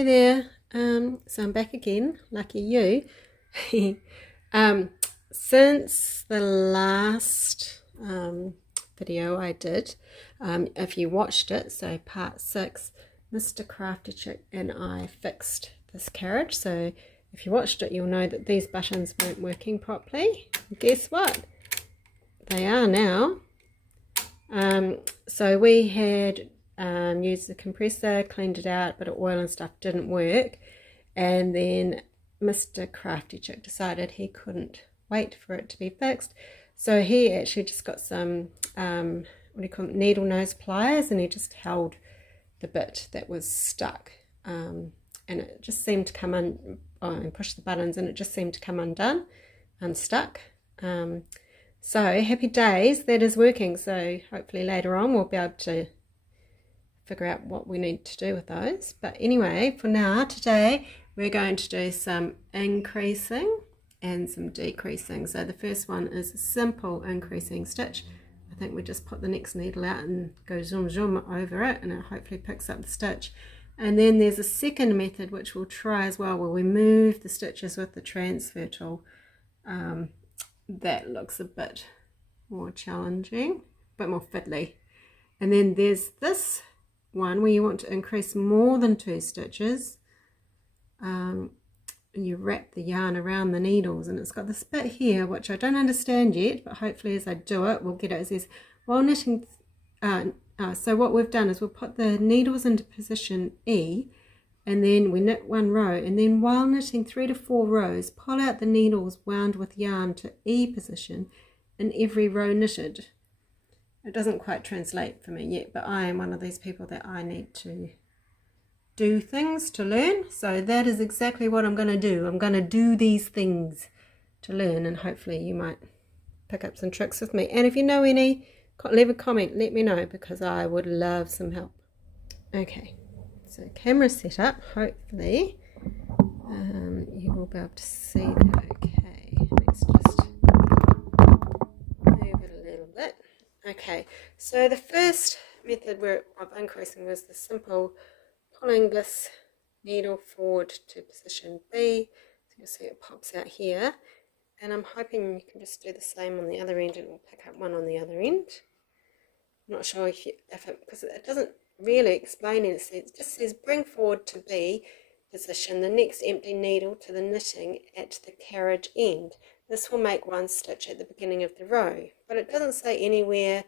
Hey there, so I'm back again, lucky you. Since the last video I did, if you watched it, so part 6, Mr. Craftychick and I fixed this carriage. So if you watched it, you'll know that these buttons weren't working properly. Guess what? They are now. So we had used the compressor, cleaned it out, but oil and stuff didn't work, and then Mr. Craftychick decided he couldn't wait for it to be fixed, so he actually just got some what do you call it, needle nose pliers, and he just held the bit that was stuck, and it just seemed to come and push the buttons, and it just seemed to come unstuck. So happy days, that is working. So hopefully later on we'll be able to figure out what we need to do with those. But anyway, for now, today we're going to do some increasing and some decreasing. So the first one is a simple increasing stitch. I think we just put the next needle out and go zoom zoom over it, and it hopefully picks up the stitch. And then there's a second method which we'll try as well, where we move the stitches with the transfer tool. That looks a bit more challenging, a bit more fiddly. And then there's this one where you want to increase more than 2 stitches. You wrap the yarn around the needles, and it's got this bit here which I don't understand yet, but hopefully as I do it we'll get it. It says while knitting, so what we've done is we'll put the needles into position E, and then we knit 1 row, and then while knitting 3 to 4 rows, pull out the needles wound with yarn to E position in every row knitted. It doesn't quite translate for me yet, but I am one of these people that I need to do things to learn, so that is exactly what I'm going to do. I'm going to do these things to learn, and hopefully you might pick up some tricks with me. And if you know any, leave a comment, let me know, because I would love some help. Okay. So camera set up, hopefully you will be able to see that okay. Let's just move it a little bit. Okay, so the first method of increasing was the simple pulling this needle forward to position B. So you'll see it pops out here, and I'm hoping you can just do the same on the other end, and we'll pick up one on the other end. I'm not sure if it, because it doesn't really explain it. It just says bring forward to B position the next empty needle to the knitting at the carriage end. This will make 1 stitch at the beginning of the row, but it doesn't say anywhere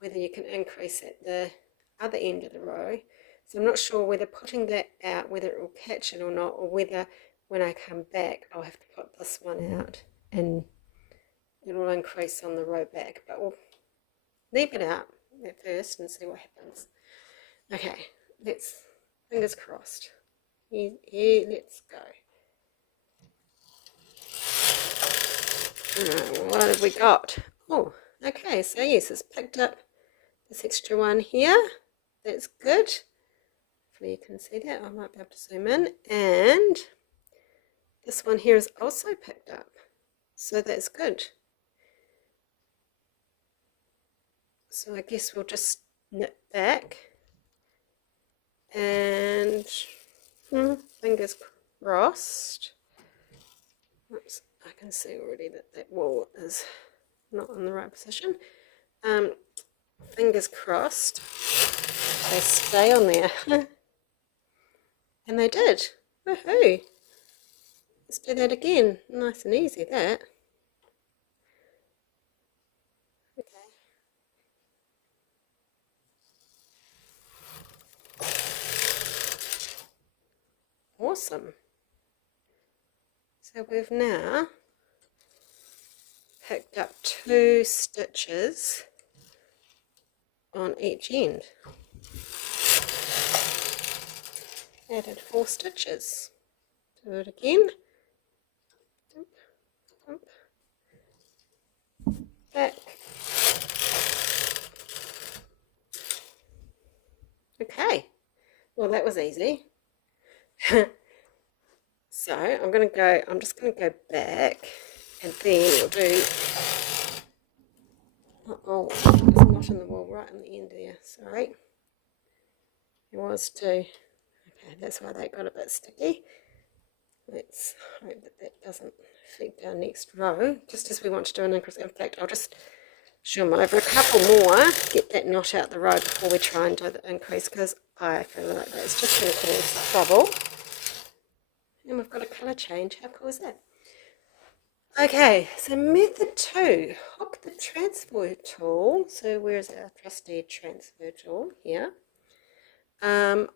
whether you can increase at the other end of the row. So I'm not sure whether putting that out, whether it will catch it or not, or whether when I come back I'll have to put this one out and it will increase on the row back. But we'll leave it out at first and see what happens. Okay, fingers crossed. Here, let's go. What have we got? Oh, okay, so yes, it's picked up this extra one here. That's good. Hopefully you can see that. I might be able to zoom in. And this one here is also picked up. So that's good. So I guess we'll just knit back. And fingers crossed. Oops, I can see already that that wool is not in the right position. Fingers crossed they stay on there. And they did. Woohoo! Let's do that again. Nice and easy, that. Okay. Awesome. So we've now picked up 2 stitches on each end. Added 4 stitches. Do it again. Dump, dump. Back. Okay. Well, that was easy. So I'm just going to go back, and then we'll do, oh, there's a knot in the wool right on the end there, sorry. It was too. Okay, that's why they got a bit sticky. Let's hope that that doesn't affect our next row, just as we want to do an increase. In fact, I'll just zoom over a couple more, get that knot out the row before we try and do the increase, because I feel like that's just going to cause trouble. And we've got a colour change. How cool is that? Okay, so method 2, hook the transfer tool. So where's our trusty transfer tool? Here. On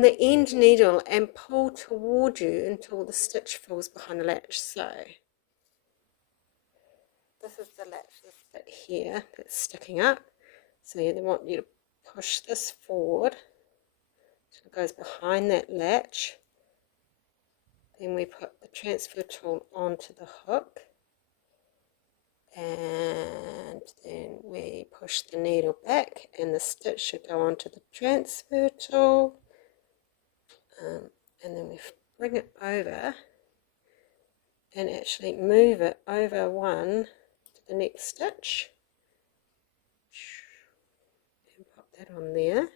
the end needle and pull toward you until the stitch falls behind the latch. So this is the latch, this bit here that's sticking up. So they want you to push this forward so it goes behind that latch. Then we put the transfer tool onto the hook, and then we push the needle back and the stitch should go onto the transfer tool, and then we bring it over and actually move it over one to the next stitch and pop that on there,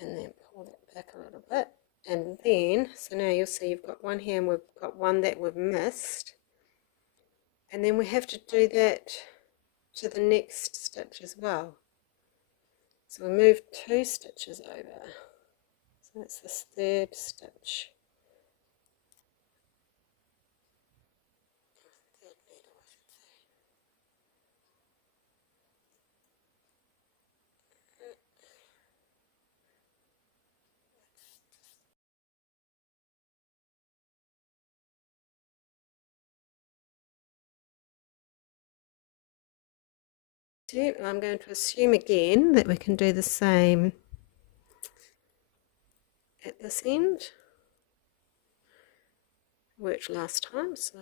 and then pull that back a little bit. And then, so now you'll see you've got one here and we've got one that we've missed, and then we have to do that to the next stitch as well. So we move 2 stitches over, so that's this 3rd stitch. Third needle, I should say. I'm going to assume again that we can do the same at this end. Worked last time, so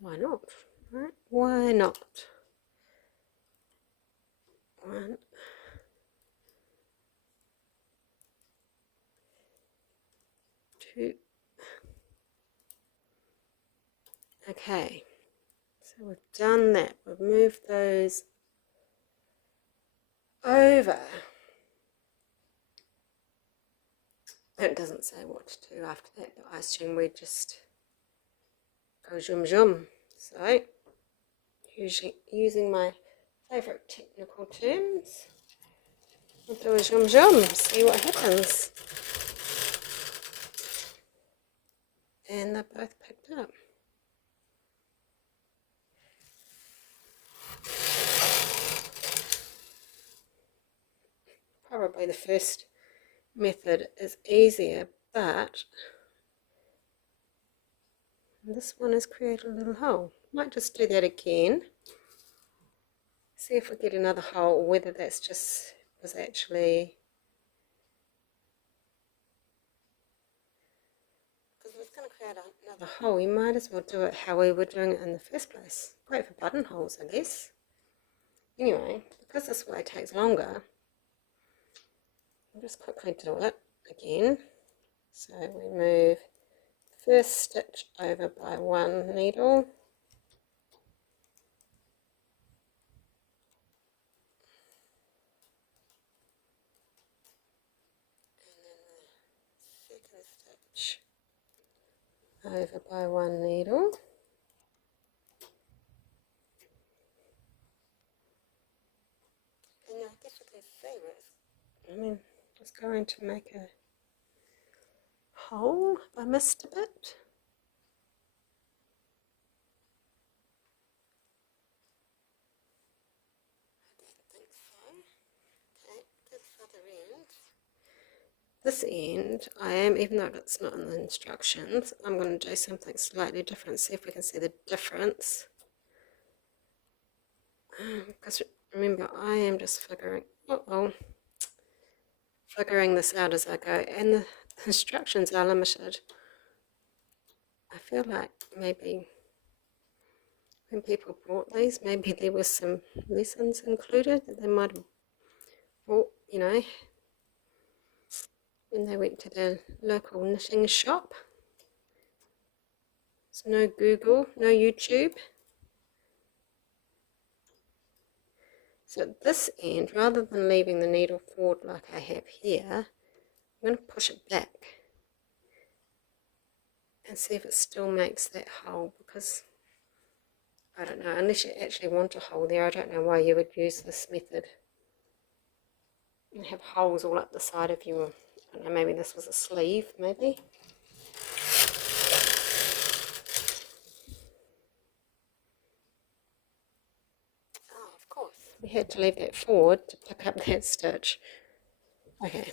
why not? Right? Why not? 1, 2. Okay, so we've done that. We've moved those over. It doesn't say what to do after that, but I assume we just go zoom zoom. So, usually using my favourite technical terms, we'll do a zoom zoom, see what happens. And they're both picked up. Probably the first method is easier, but this one has created a little hole. Might just do that again. See if we get another hole, or whether that's just was actually, because if it's going to create another hole, you might as well do it how we were doing it in the first place. Great for buttonholes, I guess. Anyway, because this way takes longer, I'll just quickly do it again. So we move the first stitch over by 1 needle, and then the second stitch over by 1 needle, and I guess you can see where it's going to make a hole if I missed a bit. I don't think so. Okay, this other end. This end, I am, even though it's not in the instructions, I'm going to do something slightly different, see if we can see the difference. Because remember, I am just figuring this out as I go, and the instructions are limited. I feel like maybe when people bought these, maybe there were some lessons included that they might have bought, you know, when they went to the local knitting shop. So no Google, no YouTube. So at this end, rather than leaving the needle forward like I have here, I'm going to push it back and see if it still makes that hole, because I don't know, unless you actually want a hole there, I don't know why you would use this method and have holes all up the side of your, I don't know, maybe this was a sleeve, maybe. Oh, of course, we had to leave that forward to pick up that stitch. Okay,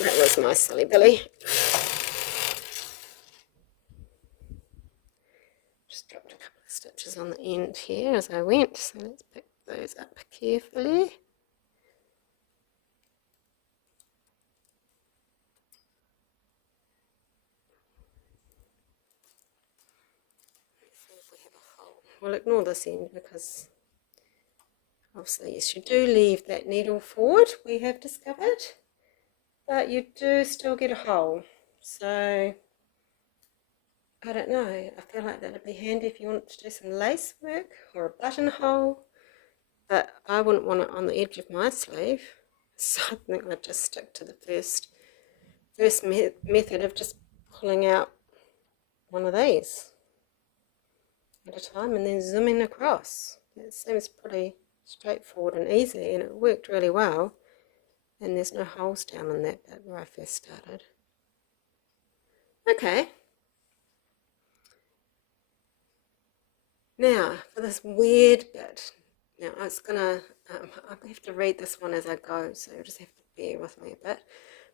that was my silly Billy. Just dropped a couple of stitches on the end here as I went, so let's pick those up carefully. Let's see if we have a hole. We'll ignore this end because obviously, yes, you do leave that needle forward, we have discovered, but you do still get a hole. So I don't know, I feel like that would be handy if you want to do some lace work or a buttonhole, but I wouldn't want it on the edge of my sleeve, so I think I'd just stick to the first method of just pulling out one of these at a time and then zooming across. It seems pretty straightforward and easy, and it worked really well, and there's no holes down in that bit where I first started. Okay. Now, for this weird bit, now it's gonna, I have to read this one as I go, so you'll just have to bear with me a bit.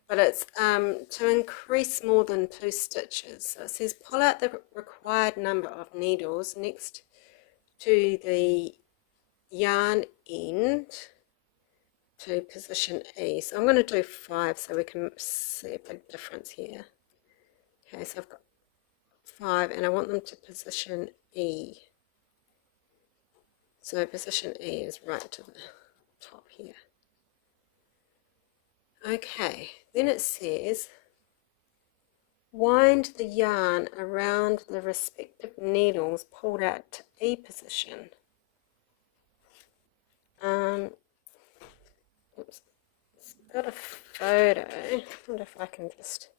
But it's to increase more than 2 stitches. So it says pull out the required number of needles next to the yarn end to position E. So I'm going to do 5 so we can see a big difference here. Okay, so I've got 5 and I want them to position E. So position E is right to the top here. Okay, then it says wind the yarn around the respective needles pulled out to E position. Oops, it's got a photo. I wonder if I can just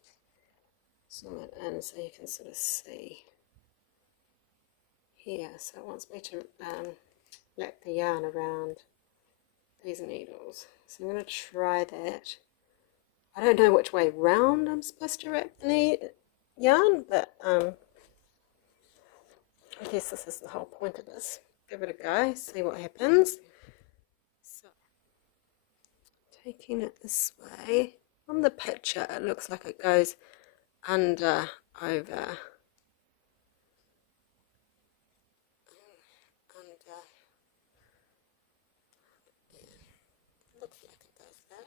zoom it in so you can sort of see here. So it wants me to wrap the yarn around these needles. So I'm going to try that. I don't know which way round I'm supposed to wrap the yarn, but I guess this is the whole point of this. Give it a go, see what happens. So, taking it this way, on the picture it looks like it goes under, over, under, yeah, looks like it does that.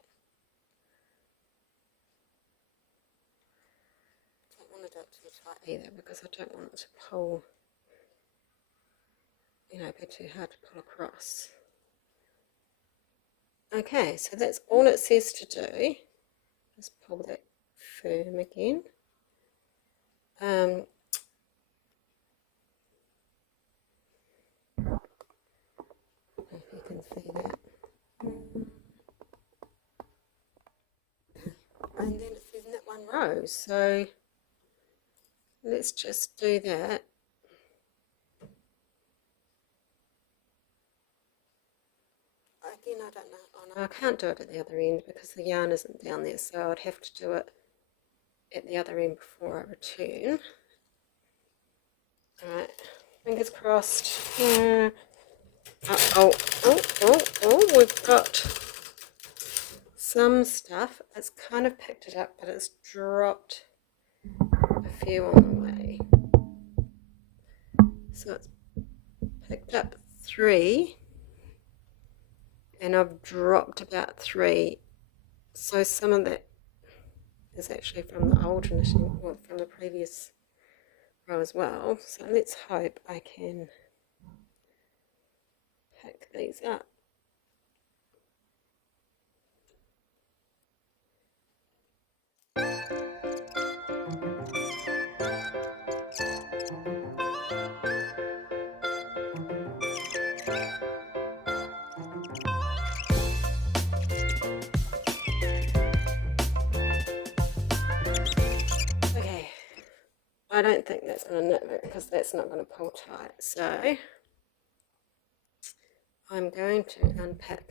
I don't want to do it too tight either because I don't want it to pull, you know, be too hard to pull across. Okay, so that's all it says to do. Just pull that firm again. If you can see that. And then it says knit 1 row, so let's just do that. Again, I don't know. Oh, no, I can't do it at the other end because the yarn isn't down there, so I'd have to do it at the other end before I return. Alright, fingers crossed. We've got some stuff. It's kind of picked it up, but it's dropped a few on the way. So it's picked up 3. And I've dropped about 3, so some of that is actually from the old knitting, or from the previous row as well. So let's hope I can pick these up. I don't think that's going to knit because that's not going to pull tight. So I'm going to unpack.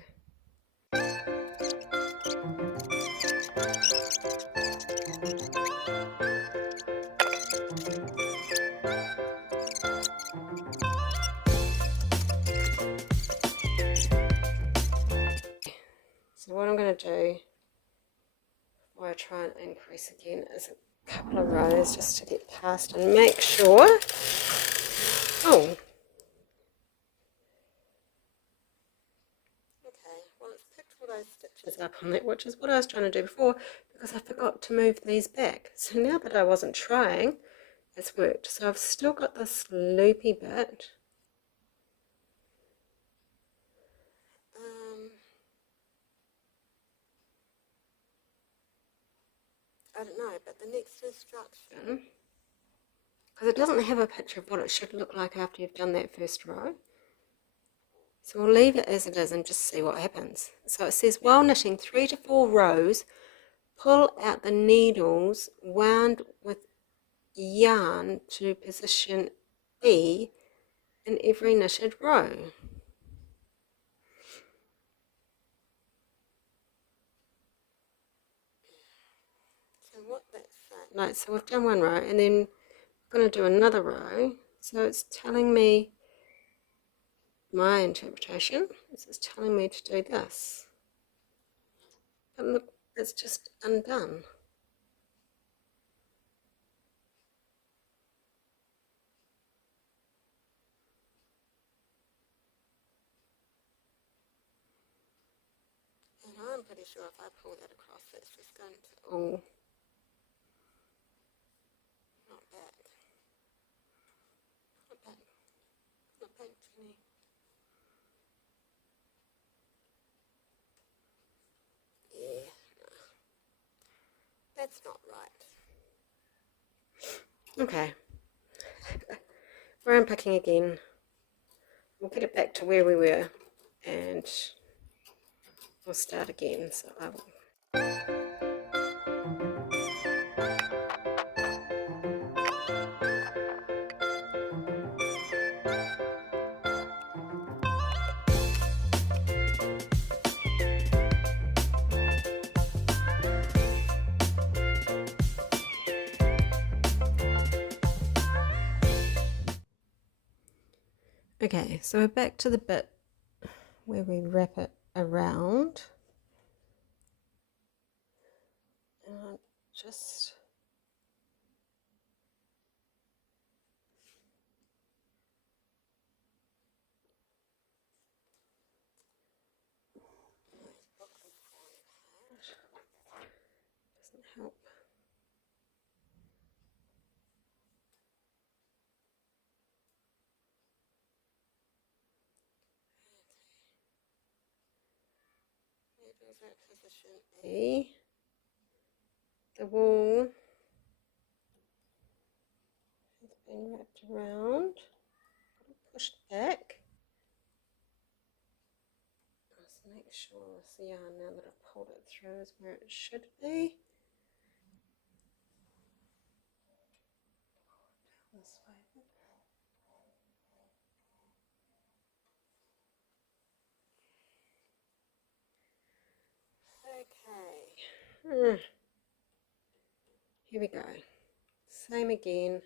So what I'm going to do before I try and increase again is a couple of rows just to get past and make sure. Oh. Okay, well it's picked all those stitches up on that, which is what I was trying to do before because I forgot to move these back. So now that I wasn't trying, it's worked. So I've still got this loopy bit. I don't know, but the next instruction, because it doesn't have a picture of what it should look like after you've done that first row. So we'll leave it as it is and just see what happens. So it says, while knitting 3 to 4 rows, pull out the needles wound with yarn to position E in every knitted row. So what that's saying, no, so we've done one row and then we're going to do another row. So it's telling me, my interpretation, this is telling me to do this. But look, it's just undone. And I'm pretty sure if I pull that across, it's just going to all not back. Not back. Not back, Jenny. Yeah, no. That's not right. Okay. We're unpacking again. We'll get it back to where we were and we'll start again. So I will. Okay, so we're back to the bit where we wrap it around. And I'll just doesn't help. Needles at position E. The wool has been wrapped around, pushed back. Just make sure the yarn now that I've pulled it through is where it should be. This way. Okay. Here we go. Same again.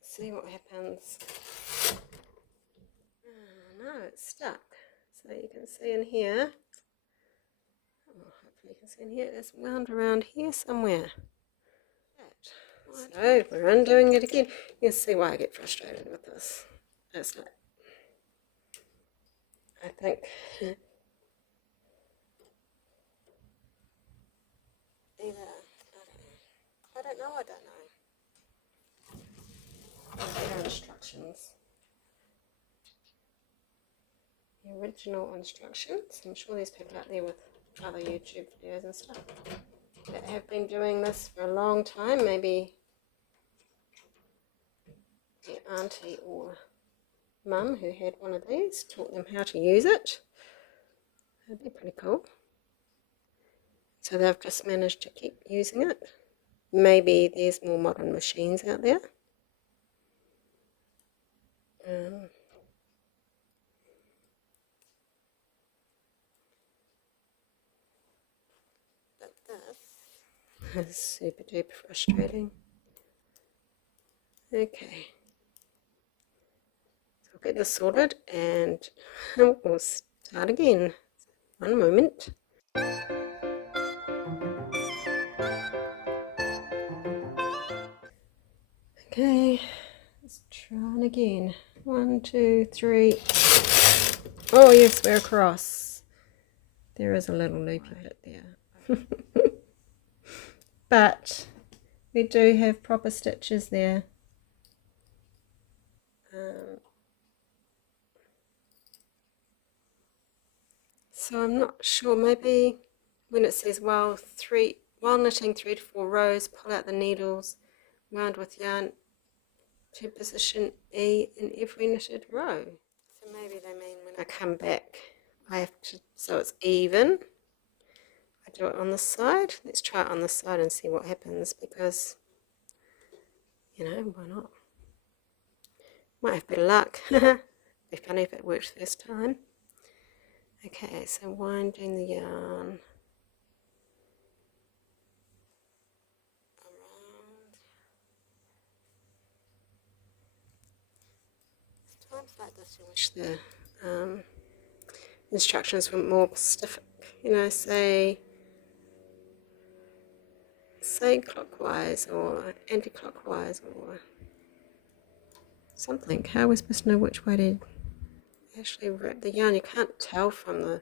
See what happens. Oh, no, it's stuck. So you can see in here. Oh, hopefully you can see in here. It's wound around here somewhere. So we're undoing it again. You can see why I get frustrated with this. It's like, I think either, I don't know. The instructions. The original instructions. I'm sure there's people out there with other YouTube videos and stuff that have been doing this for a long time. Maybe their auntie or mum who had one of these taught them how to use it. That'd be pretty cool. So they've just managed to keep using it. maybe there's more modern machines out there. But this is super duper frustrating. Okay, so I'll get this sorted and we'll start again. One moment. Okay, let's try it again. 1, 2, 3. Oh yes, we're across. There is a little loopy bit there. But we do have proper stitches there. So I'm not sure, maybe when it says while knitting 3 to 4 rows, pull out the needles, wound with yarn to position E in every knitted row. So maybe they mean when I come back, I have to, so it's even. I do it on the side. Let's try it on the side and see what happens, because, you know, why not? Might have better luck. Be funny if it works first time. Okay, so winding the yarn around. Times like this you wish the instructions were more specific. You know, say clockwise or anti-clockwise or something. How are we supposed to know which way to actually wrap the yarn? You can't tell from the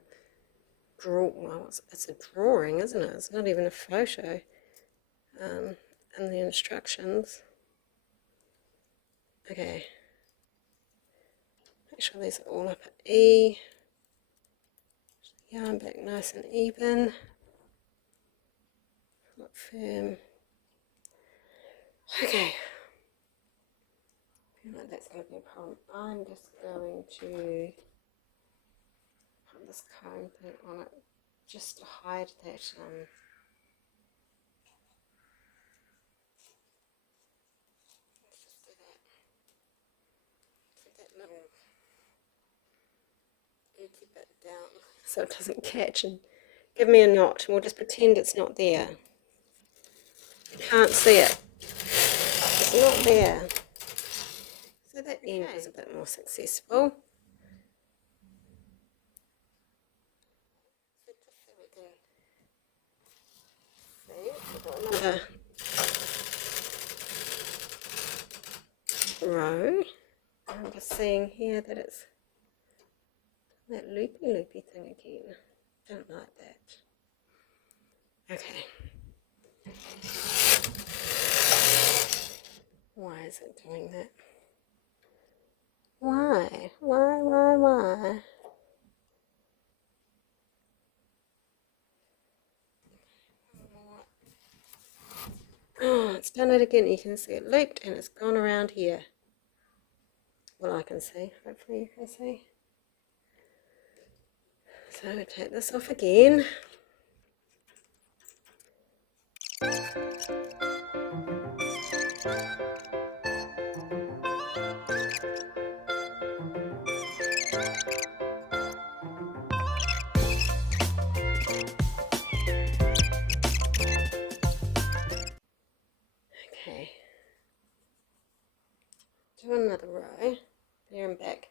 well, it's a drawing, isn't it? It's not even a photo in the instructions. Okay, make sure these are all up at E. Yarn back nice and even, not firm. Okay, I feel like that's going to be a problem. I'm just going to put this comb thing on it just to hide that that little inky bit down so it doesn't catch, and give me a knot. We'll just pretend it's not there. You can't see it. It's not there. So that end was a bit more successful. Another row. I'm just seeing here that it's that loopy thing again. Don't like that. Okay. Why is it doing that? Why? Why? Oh, it's done it again. You can see it looped and it's gone around here. Well, I can see. Hopefully you can see. So we take this off again. Okay. Do another row. There and back.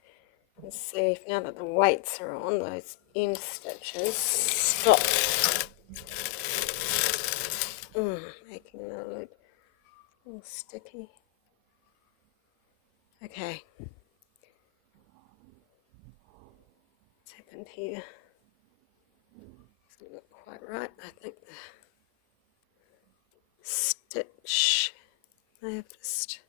And see if now that the weights are on, those end stitches stop making the loop all sticky. Okay. What's happened here? Doesn't look quite right. I think the stitch may have just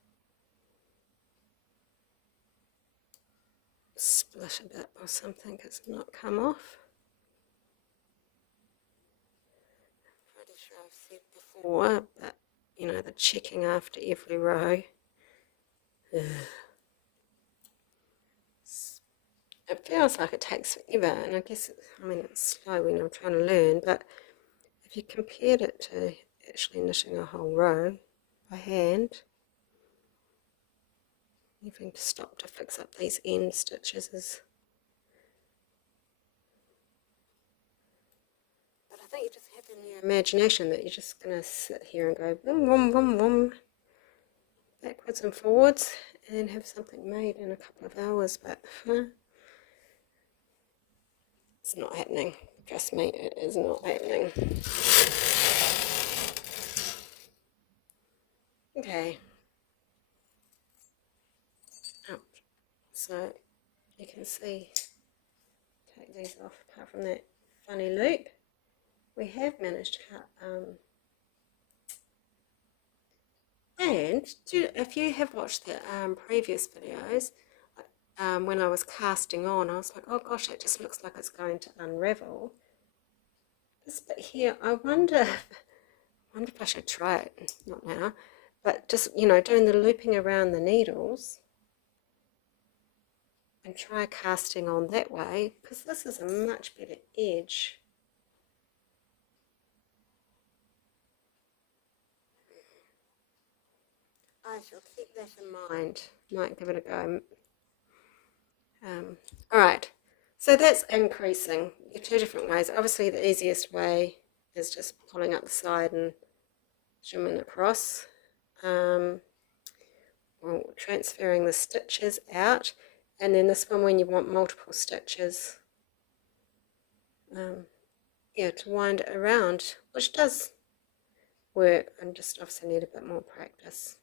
split a bit or something. It's not come off. I'm pretty sure I've said before, but you know, the checking after every row. It feels like it takes forever, and I guess I mean it's slow when I'm trying to learn, but if you compared it to actually knitting a whole row by hand. Having to stop to fix up these end stitches is... But I think you just have in your imagination that you're just going to sit here and go boom, boom, boom, boom, backwards and forwards, and have something made in a couple of hours, but it's not happening. Trust me, it is not happening. Okay. Oh, so you can see, take these off, apart from that funny loop, we have managed to cut, and if you have watched the previous videos, when I was casting on, I was like, oh gosh, it just looks like it's going to unravel. This bit here, I wonder if I should try it, not now, but just, you know, doing the looping around the needles and try casting on that way, because this is a much better edge. I shall keep that in mind. Might give it a go. Alright, so that's increasing. There are two different ways. Obviously the easiest way is just pulling up the side and shimming across. Or transferring the stitches out, and then this one when you want multiple stitches, yeah, to wind it around, which does work, and just obviously need a bit more practice.